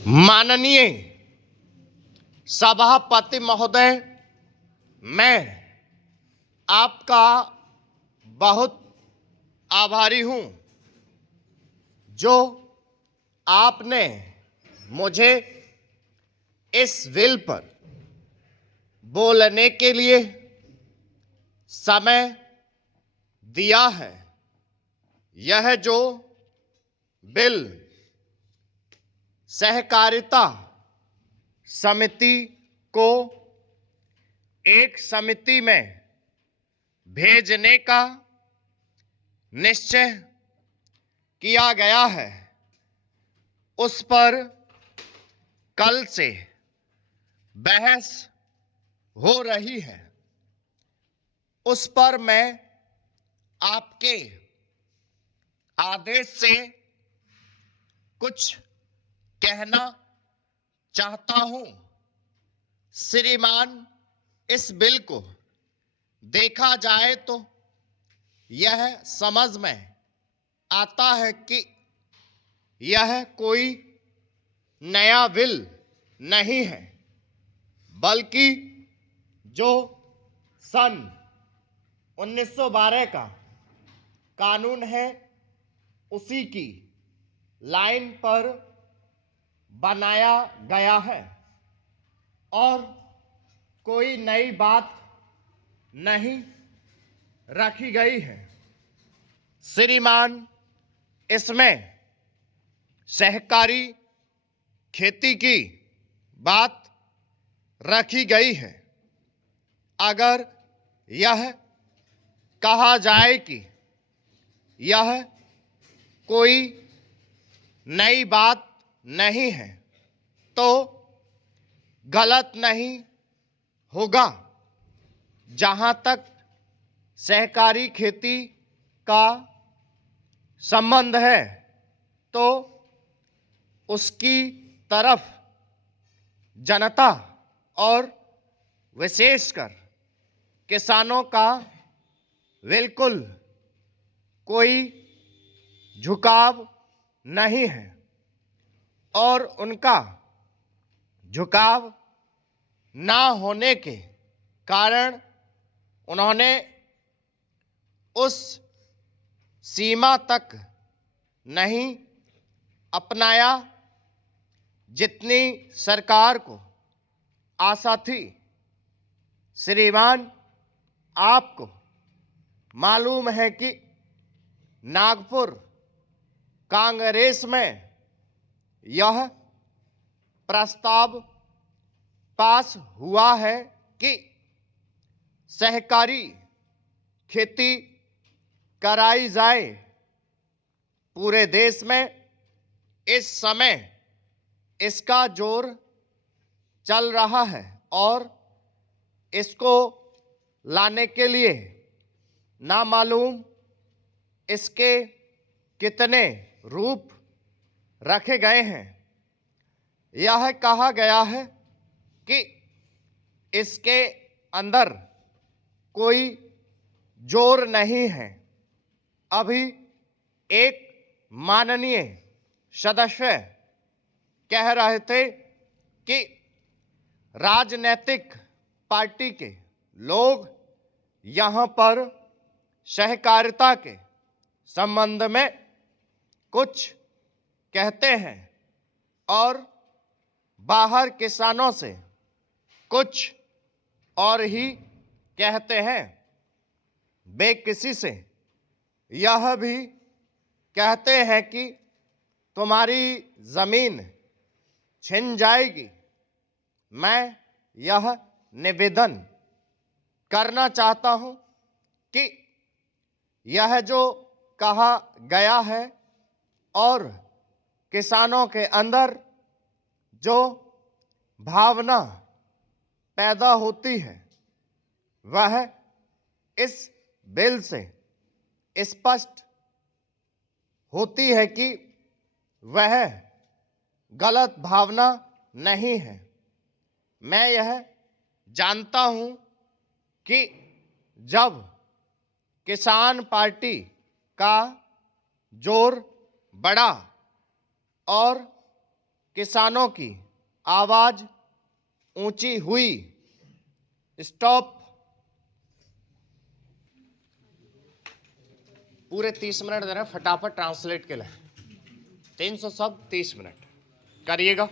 माननीय सभापति महोदय, मैं आपका बहुत आभारी हूं जो आपने मुझे इस बिल पर बोलने के लिए समय दिया है। यह जो बिल सहकारिता समिति को एक समिति में भेजने का निश्चय किया गया है, उस पर कल से बहस हो रही है। उस पर मैं आपके आदेश से कुछ कहना चाहता हूं। श्रीमान, इस बिल को देखा जाए तो यह समझ में आता है कि यह कोई नया बिल नहीं है, बल्कि जो सन 1912 का कानून है उसी की लाइन पर बनाया गया है और कोई नई बात नहीं रखी गई है। श्रीमान, इसमें सहकारी खेती की बात रखी गई है। अगर यह कहा जाए कि यह कोई नई बात नहीं है तो गलत नहीं होगा। जहां तक सहकारी खेती का संबंध है तो उसकी तरफ जनता और विशेषकर किसानों का बिल्कुल कोई झुकाव नहीं है और उनका झुकाव ना होने के कारण उन्होंने उस सीमा तक नहीं अपनाया जितनी सरकार को आशा थी। श्रीमान, आपको मालूम है कि नागपुर कांग्रेस में यह प्रस्ताव पास हुआ है कि सहकारी खेती कराई जाए। पूरे देश में इस समय इसका जोर चल रहा है और इसको लाने के लिए ना मालूम इसके कितने रूप रखे गए हैं। यह कहा गया है कि इसके अंदर कोई जोर नहीं है। अभी एक माननीय सदस्य कह रहे थे कि राजनीतिक पार्टी के लोग यहाँ पर सहकारिता के संबंध में कुछ कहते हैं और बाहर किसानों से कुछ और ही कहते हैं। वे किसी से यह भी कहते हैं कि तुम्हारी जमीन छिन जाएगी। मैं यह निवेदन करना चाहता हूं कि यह जो कहा गया है और किसानों के अंदर जो भावना पैदा होती है वह इस बिल से स्पष्ट होती है कि वह गलत भावना नहीं है। मैं यह जानता हूं कि जब किसान पार्टी का जोर बढ़ा और किसानों की आवाज ऊंची हुई। स्टॉप। पूरे 30 मिनट दे रहे हैं फटाफट ट्रांसलेट के लिए। 300 शब्द 30 मिनट करिएगा।